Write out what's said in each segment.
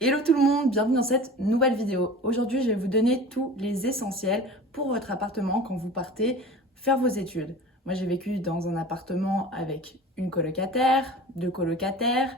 Hello tout le monde, bienvenue dans cette nouvelle vidéo. Aujourd'hui, je vais vous donner tous les essentiels pour votre appartement quand vous partez faire vos études. Moi, j'ai vécu dans un appartement avec une colocataire, deux colocataires,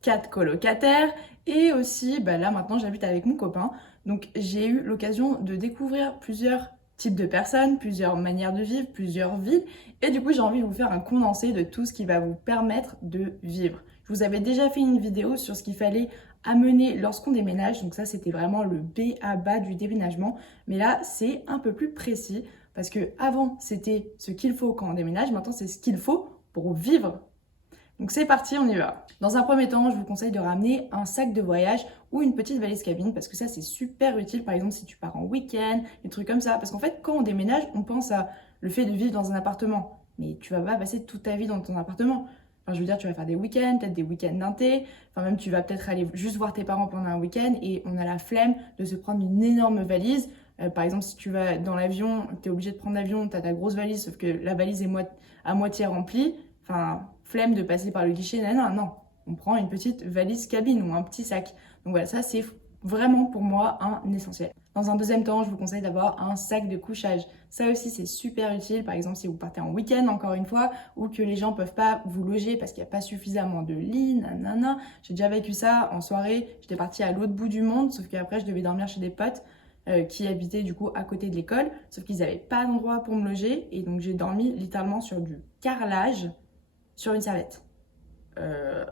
quatre colocataires et aussi, là maintenant, j'habite avec mon copain. Donc, j'ai eu l'occasion de découvrir plusieurs types de personnes, plusieurs manières de vivre, plusieurs villes. Et du coup, j'ai envie de vous faire un condensé de tout ce qui va vous permettre de vivre. Je vous avais déjà fait une vidéo sur ce qu'il fallait à mener lorsqu'on déménage. Donc ça, c'était vraiment le B à bas du déménagement. Mais là, c'est un peu plus précis parce que avant, c'était ce qu'il faut quand on déménage. Maintenant, c'est ce qu'il faut pour vivre. Donc c'est parti, on y va. Dans un premier temps, je vous conseille de ramener un sac de voyage ou une petite valise cabine parce que ça, c'est super utile. Par exemple, si tu pars en week-end, des trucs comme ça. Parce qu'en fait, quand on déménage, on pense à le fait de vivre dans un appartement. Mais tu vas pas passer toute ta vie dans ton appartement. Enfin, je veux dire, tu vas faire des week-ends, peut-être des week-ends d'inté. Enfin, même tu vas peut-être aller juste voir tes parents pendant un week-end et on a la flemme de se prendre une énorme valise. Par exemple, si tu vas dans l'avion, tu es obligé de prendre l'avion, tu as ta grosse valise, sauf que la valise est à moitié remplie. Enfin, flemme de passer par le guichet, non. On prend une petite valise cabine ou un petit sac. Donc voilà, ça c'est vraiment pour moi un essentiel. Dans un deuxième temps, je vous conseille d'avoir un sac de couchage. Ça aussi, c'est super utile. Par exemple, si vous partez en week-end, encore une fois, ou que les gens ne peuvent pas vous loger parce qu'il n'y a pas suffisamment de lits, nanana. J'ai déjà vécu ça en soirée. J'étais partie à l'autre bout du monde, sauf qu'après, je devais dormir chez des potes qui habitaient du coup à côté de l'école. Sauf qu'ils n'avaient pas d'endroit pour me loger. Et donc, j'ai dormi littéralement sur du carrelage sur une serviette. Euh...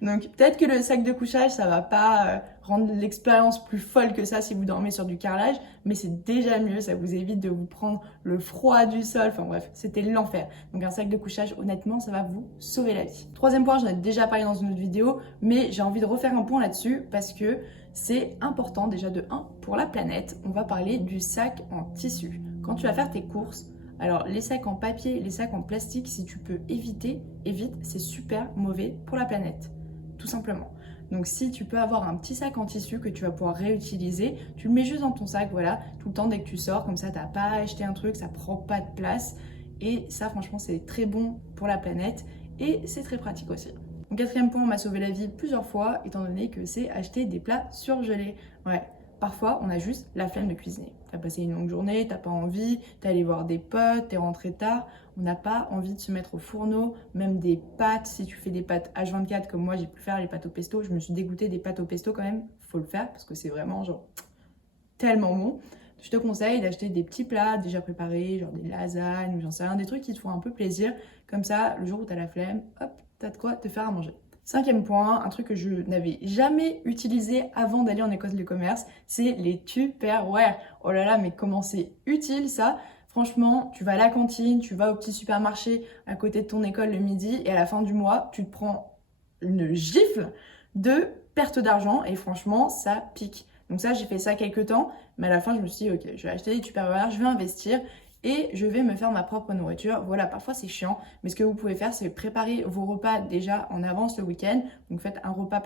Donc peut-être que le sac de couchage, ça va pas rendre l'expérience plus folle que ça si vous dormez sur du carrelage, mais c'est déjà mieux, ça vous évite de vous prendre le froid du sol, enfin bref, c'était l'enfer. Donc un sac de couchage, honnêtement, ça va vous sauver la vie. Troisième point, j'en ai déjà parlé dans une autre vidéo, mais j'ai envie de refaire un point là-dessus parce que c'est important déjà de 1 pour la planète. On va parler du sac en tissu. Quand tu vas faire tes courses, alors les sacs en papier, les sacs en plastique, si tu peux éviter, évite, c'est super mauvais pour la planète, tout simplement. Donc si tu peux avoir un petit sac en tissu que tu vas pouvoir réutiliser, tu le mets juste dans ton sac, voilà, tout le temps dès que tu sors, comme ça t'as pas à acheter un truc, ça prend pas de place. Et ça franchement c'est très bon pour la planète et c'est très pratique aussi. Mon quatrième point m'a sauvé la vie plusieurs fois, étant donné que c'est acheter des plats surgelés. Ouais, parfois on a juste la flemme de cuisiner. T'as passé une longue journée, t'as pas envie, t'es allé voir des potes, t'es rentré tard. On n'a pas envie de se mettre au fourneau, même des pâtes. Si tu fais des pâtes H24 comme moi, j'ai pu faire les pâtes au pesto. Je me suis dégoûtée des pâtes au pesto quand même. Faut le faire parce que c'est vraiment genre tellement bon. Je te conseille d'acheter des petits plats déjà préparés, genre des lasagnes ou j'en sais rien, des trucs qui te font un peu plaisir. Comme ça, le jour où t'as la flemme, hop, t'as de quoi te faire à manger. Cinquième point, un truc que je n'avais jamais utilisé avant d'aller en école de commerce, c'est les Tupperware. Oh là là, mais comment c'est utile ça! Franchement, tu vas à la cantine, tu vas au petit supermarché à côté de ton école le midi et à la fin du mois, tu te prends une gifle de perte d'argent et franchement, ça pique. Donc ça, j'ai fait ça quelques temps, mais à la fin, je me suis dit, ok, je vais acheter des Tupperware, je vais investir et je vais me faire ma propre nourriture. Voilà, parfois c'est chiant, mais ce que vous pouvez faire, c'est préparer vos repas déjà en avance le week-end. Donc faites un repas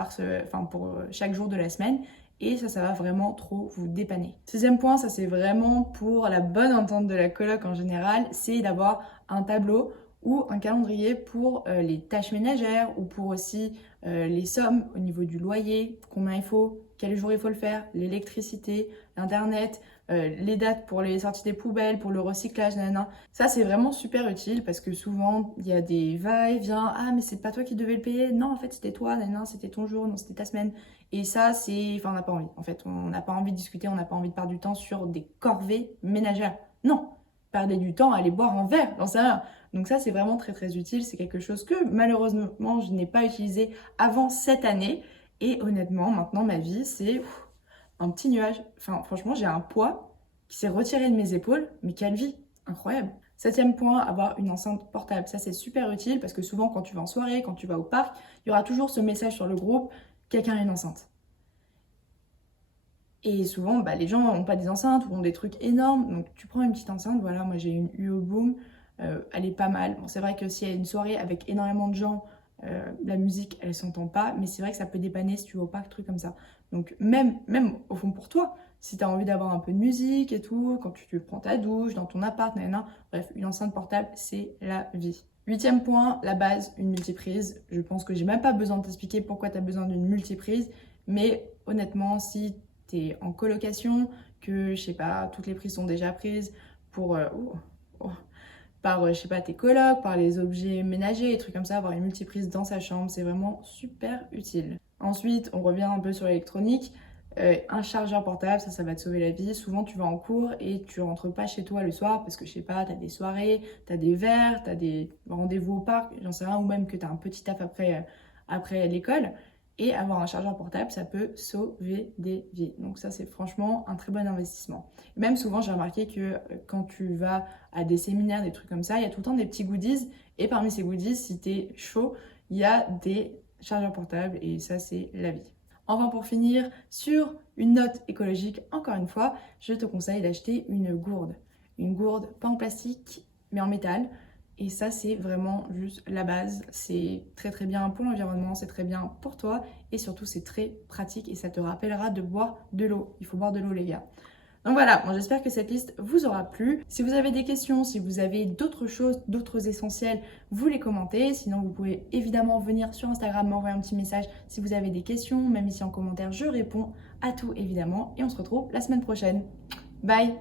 pour chaque jour de la semaine. Et ça va vraiment trop vous dépanner. Sixième point, ça c'est vraiment pour la bonne entente de la coloc en général, c'est d'avoir un tableau ou un calendrier pour les tâches ménagères ou pour aussi les sommes au niveau du loyer, combien il faut, quel jour il faut le faire, l'électricité, l'internet, les dates pour les sorties des poubelles, pour le recyclage, nanana. Ça, c'est vraiment super utile parce que souvent, il y a des va-et-vient. Ah, mais c'est pas toi qui devais le payer. Non, en fait, c'était toi. Non, c'était ton jour. Non, c'était ta semaine. Et ça, c'est... Enfin, on n'a pas envie. En fait, on n'a pas envie de discuter. On n'a pas envie de perdre du temps sur des corvées ménagères. Non, perdez du temps à aller boire un verre. J'en sais rien. Donc ça, c'est vraiment très, très utile. C'est quelque chose que, malheureusement, je n'ai pas utilisé avant cette année. Et honnêtement, maintenant, ma vie, c'est un petit nuage. Enfin, franchement, j'ai un poids qui s'est retiré de mes épaules, mais quelle vie! Incroyable! Septième point, avoir une enceinte portable. Ça, c'est super utile parce que souvent, quand tu vas en soirée, quand tu vas au parc, il y aura toujours ce message sur le groupe, quelqu'un a une enceinte. Et souvent, les gens n'ont pas des enceintes ou ont des trucs énormes. Donc, tu prends une petite enceinte. Voilà, moi, j'ai une UO Boom. Elle est pas mal. Bon, c'est vrai que s'il y a une soirée avec énormément de gens, la musique, elle s'entend pas. Mais c'est vrai que ça peut dépanner si tu vas au parc, truc comme ça. Donc, même au fond pour toi, si tu as envie d'avoir un peu de musique et tout, quand tu prends ta douche, dans ton appart, nanana, bref, une enceinte portable, c'est la vie. Huitième point, la base, une multiprise. Je pense que j'ai même pas besoin de t'expliquer pourquoi tu as besoin d'une multiprise. Mais honnêtement, si tu es en colocation, que je sais pas, toutes les prises sont déjà prises pour par je sais pas tes colocs, par les objets ménagers, et trucs comme ça, avoir une multiprise dans sa chambre, c'est vraiment super utile. Ensuite, on revient un peu sur l'électronique. Un chargeur portable, ça va te sauver la vie. Souvent, tu vas en cours et tu rentres pas chez toi le soir parce que, je sais pas, t'as des soirées, t'as des verres, t'as des rendez-vous au parc, j'en sais rien, ou même que t'as un petit taf après l'école. Et avoir un chargeur portable, ça peut sauver des vies. Donc ça, c'est franchement un très bon investissement. Même souvent, j'ai remarqué que quand tu vas à des séminaires, des trucs comme ça, il y a tout le temps des petits goodies. Et parmi ces goodies, si t'es chaud, il y a des chargeurs portables et ça, c'est la vie. Enfin, pour finir, sur une note écologique, encore une fois, je te conseille d'acheter une gourde. Une gourde pas en plastique, mais en métal. Et ça, c'est vraiment juste la base. C'est très très bien pour l'environnement, c'est très bien pour toi. Et surtout, c'est très pratique et ça te rappellera de boire de l'eau. Il faut boire de l'eau, les gars. Donc voilà, moi j'espère que cette liste vous aura plu. Si vous avez des questions, si vous avez d'autres choses, d'autres essentiels, vous les commentez. Sinon, vous pouvez évidemment venir sur Instagram, m'envoyer un petit message si vous avez des questions. Même ici en commentaire, je réponds à tout évidemment. Et on se retrouve la semaine prochaine. Bye!